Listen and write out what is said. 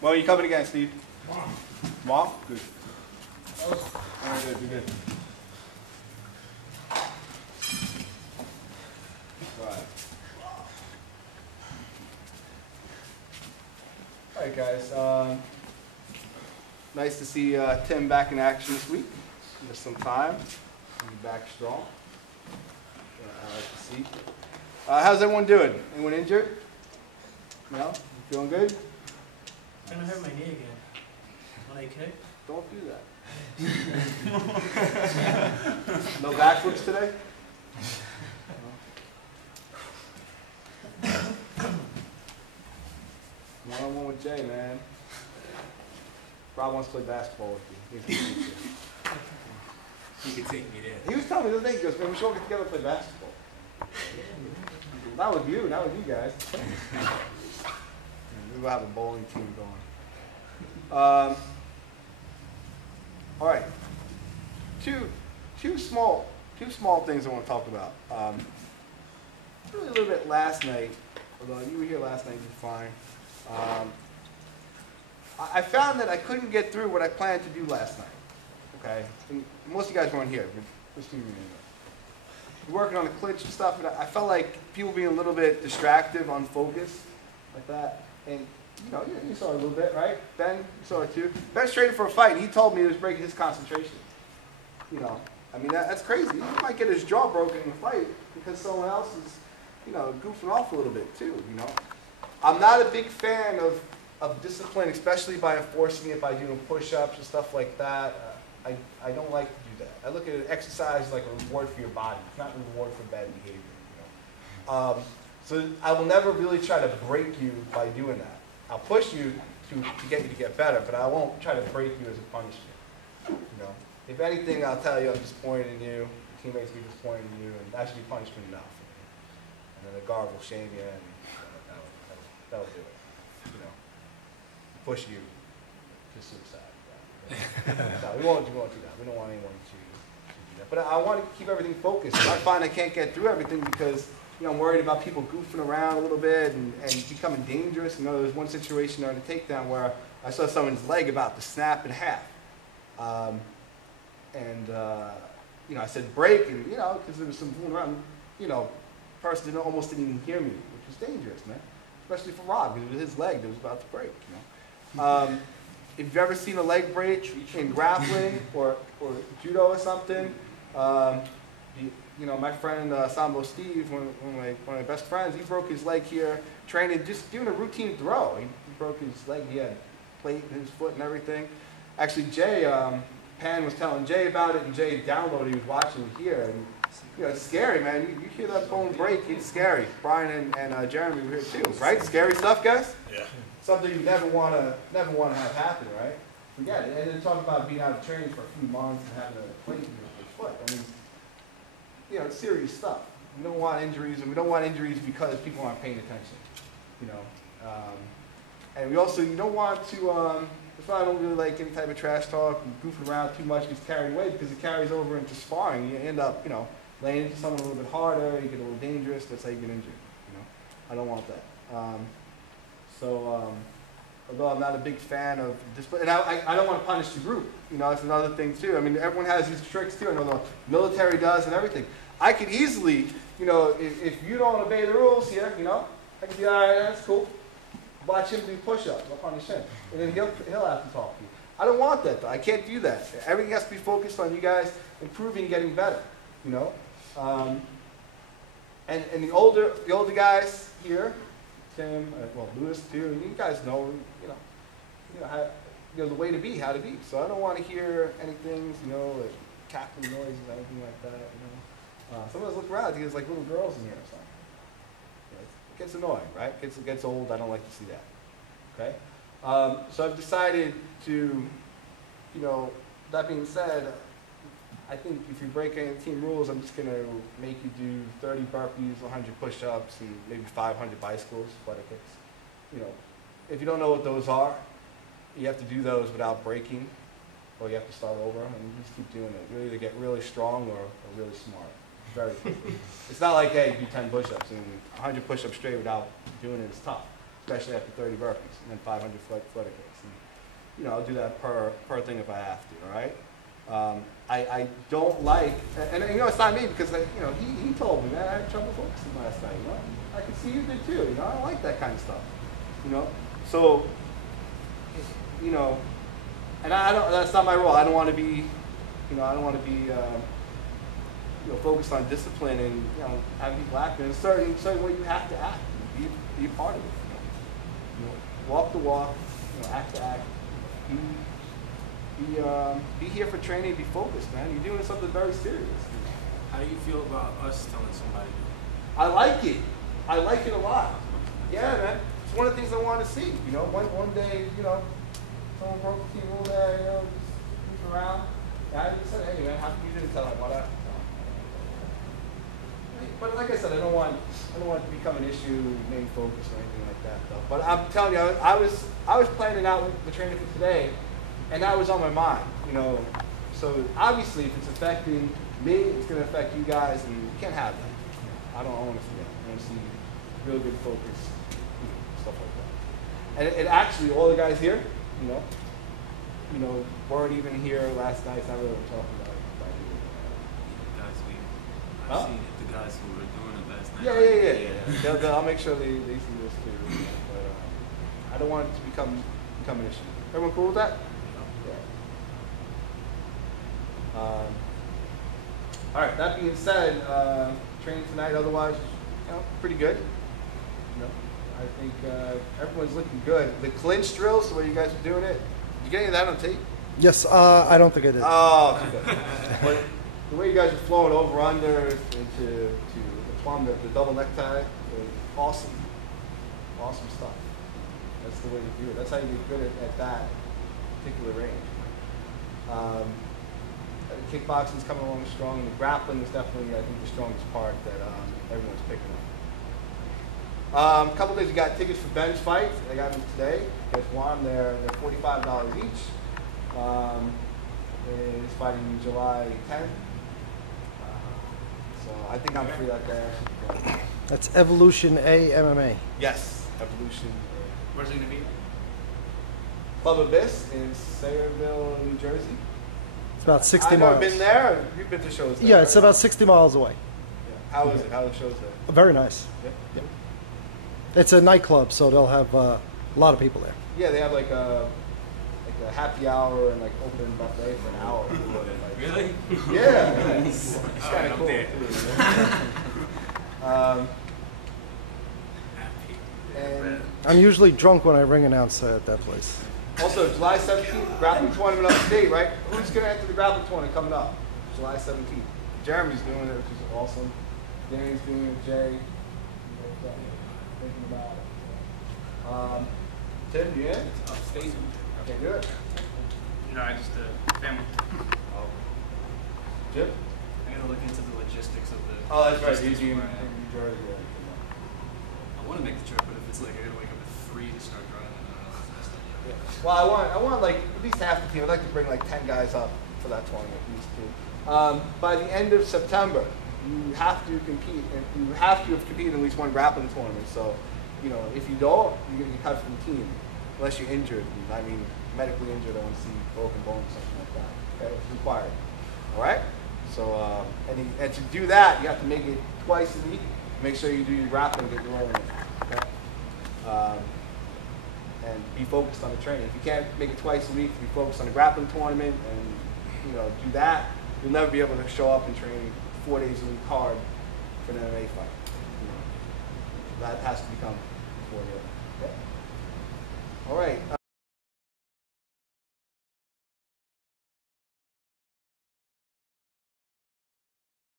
Well, you coming again, Steve? Mom? Good. All right, good, you're good. Right. All right, guys. Nice to see Tim back in action this week. Just some time. He's back strong. I like to see. How's everyone doing? Anyone injured? No? You feeling good? I'm gonna hurt my knee again. Am I okay? Don't do that. No backflips today? One-on-one with Jay, man. Rob wants to play basketball with you. He could take me there. He was telling me the other day, he goes, man, we should all get together and play basketball. Not with you guys. We'll have a bowling team going. All right. Two small things I want to talk about. Really a little bit last night, although you were here last night, you're fine. I found that I couldn't get through what I planned to do last night. Okay, and most of you guys weren't here, but just you anyway. We're working on the clinch and stuff, and I felt like people being a little bit distracted, unfocused, like that. And you know, you saw it a little bit, right? Ben, you saw it too. Ben's training for a fight, and he told me it was breaking his concentration. You know, I mean that's crazy. He might get his jaw broken in a fight because someone else is, you know, goofing off a little bit too. You know, I'm not a big fan of discipline, especially by enforcing it by doing push-ups and stuff like that. I don't like to do that. I look at exercise like a reward for your body. It's not a reward for bad behavior. You know? So I will never really try to break you by doing that. I'll push you to get you to get better, but I won't try to break you as a punishment. You know? If anything, I'll tell you I'm disappointed in you. Teammates will be disappointed in you, and that should be punishment enough. And then the guard will shame you, and that'll do it. You know, push you to suicide. No, we won't do that. We don't want anyone to do that. But I want to keep everything focused. I find I can't get through everything because, you know, I'm worried about people goofing around a little bit and becoming dangerous. You know, there was one situation during the takedown where I saw someone's leg about to snap in half. You know, I said break, and, you know, because there was some fooling around, you know, the person almost didn't even hear me, which was dangerous, man. Especially for Rob, because it was his leg that was about to break, you know. If you've ever seen a leg break in grappling or judo or something, you know, my friend Sambo Steve, one of my best friends, he broke his leg here, training, just doing a routine throw. He broke his leg, he had plate in his foot and everything. Actually, Jay, Pan was telling Jay about it, and Jay downloaded, he was watching it here. And, you know, it's scary, man. You hear that bone break, it's scary. Brian and Jeremy were here too, right? Scary stuff, guys? Yeah. Something you never want to have happen, right? Forget it. And then talk about being out of training for a few months and having a plate in your foot. I mean, you know, it's serious stuff. We don't want injuries, and we don't want injuries because people aren't paying attention. You know, and we also you don't want to. That's why I don't really like any type of trash talk and goofing around too much, gets carried away because it carries over into sparring. You end up, you know, laying into someone a little bit harder. You get a little dangerous. That's how you get injured. You know, I don't want that. Although I'm not a big fan of discipline, and I don't want to punish the group. You know, that's another thing too. I mean, everyone has these tricks too. I know the military does and everything. I could easily, you know, if you don't obey the rules here, you know, I could be, all right, that's cool. Watch him do push-ups. I'll punish him, and then he'll have to talk to you. I don't want that though. I can't do that. Everything has to be focused on you guys improving and getting better. You know, and the older guys here. Tim, well, Lewis too, and you guys know, the way to be, how to be. So I don't want to hear anything, you know, like cackling noises, anything like that, you know. Some of us look around, there's like little girls in here or something. You know, it gets annoying, right? It gets old, I don't like to see that, okay? So I've decided to, you know, that being said, I think if you break any team rules, I'm just going to make you do 30 burpees, 100 push-ups, and maybe 500 bicycles, flutter kicks. You know, if you don't know what those are, you have to do those without breaking, or you have to start over, and you just keep doing it. You either get really strong or really smart. Very quickly. It's not like, hey, you do 10 push-ups, and 100 push-ups straight without doing it is tough. especially after 30 burpees, and then 500 flutter kicks. And, you know, I'll do that per thing if I have to, all right? I don't like, and you know, it's not me because, you know, he told me, man, I had trouble focusing last night, you know? I can see you did too, you know? I don't like that kind of stuff, you know? So, you know, and I don't, that's not my role. I don't want to be, you know, I don't want to be, you know, focused on discipline and, you know, having people act in a certain way you have to act, be a part of it, you know, walk the walk, you know, act the act, be here for training, be focused, man. You're doing something very serious. How do you feel about us telling somebody? I like it. I like it a lot. Yeah, man. It's one of the things I want to see. You know, one day, you know, someone broke the team rule there, you know, just moving around. I just said, hey, man, how come you didn't tell them what I? But like I said, I don't want it to become an issue, main focus or anything like that, though. But I'm telling you, I was planning out the training for today, and that was on my mind, you know. So obviously, if it's affecting me, it's going to affect you guys, and you can't have that. I don't want to see that. I want to see real good focus, you know, stuff like that. And it actually, all the guys here, you know, weren't even here last night. It's not really what we're talking about. I've seen it, the guys who were doing it last night. Yeah. I'll make sure they see this too. But I don't want it to become an issue. Everyone cool with that? Yeah. All right. That being said, training tonight otherwise, you know, pretty good. You know, I think everyone's looking good. The clinch drills, the way you guys are doing it. Did you get any of that on tape? Yes, I don't think I did. Oh, too bad. But the way you guys are flowing over under into the plumb, the double necktie, awesome. Awesome stuff. That's the way to do it. That's how you get good at that particular range. Kickboxing is coming along strong. The grappling is definitely, I think, the strongest part that everyone's picking up. A couple days we got tickets for bench fights. I got them today. You guys want them? They're $45 each. It's fighting July 10th. So I think I'm free that day. That's Evolution A MMA. Yes, Evolution. Where's it going to be? Club Abyss in Sayreville, New Jersey. It's about 60 I've miles. never been there. You've been to shows there. Yeah, it's about 60 miles away. Yeah. How is it? How are the shows there? Very nice. Yeah. It's a nightclub, so they'll have a lot of people there. Yeah, they have like a happy hour and like open buffet for an hour. Really? Yeah. It's kind of cool. And I'm usually drunk when I ring announce at that place. also, July 17th, grappling tournament upstate, right? Who's going to enter the grappling tournament coming up? July 17th. Jeremy's doing it, which is awesome. Danny's doing it, Jay. Thinking about it. Tim, you in? Upstate. Okay, good. No, I just family. Oh. Jim? I gotta look into the logistics of the. Oh, that's right. logistics Eugene. where I am. Jordan, I want to make the trip, but if it's like I gotta wake up at 3 to start driving, I don't know. It's messed up. yeah. Well, I want like at least half the team. I'd like to bring like 10 guys up for that tournament, at least two. By the end of September, you have to compete, and you have to have competed in at least one grappling tournament. So, you know, if you don't, you're gonna get cut from the team, unless you're injured. I mean, medically injured. I want to see broken bones or something like that. Okay, it's required. All right. So, and to do that, you have to make it twice a week. Make sure you do your grappling, get your rolling. Okay? And be focused on the training. If you can't make it twice a week, be focused on the grappling tournament, and do that. You'll never be able to show up and train 4 days a week hard for an MMA fight. That has to become before you. Okay?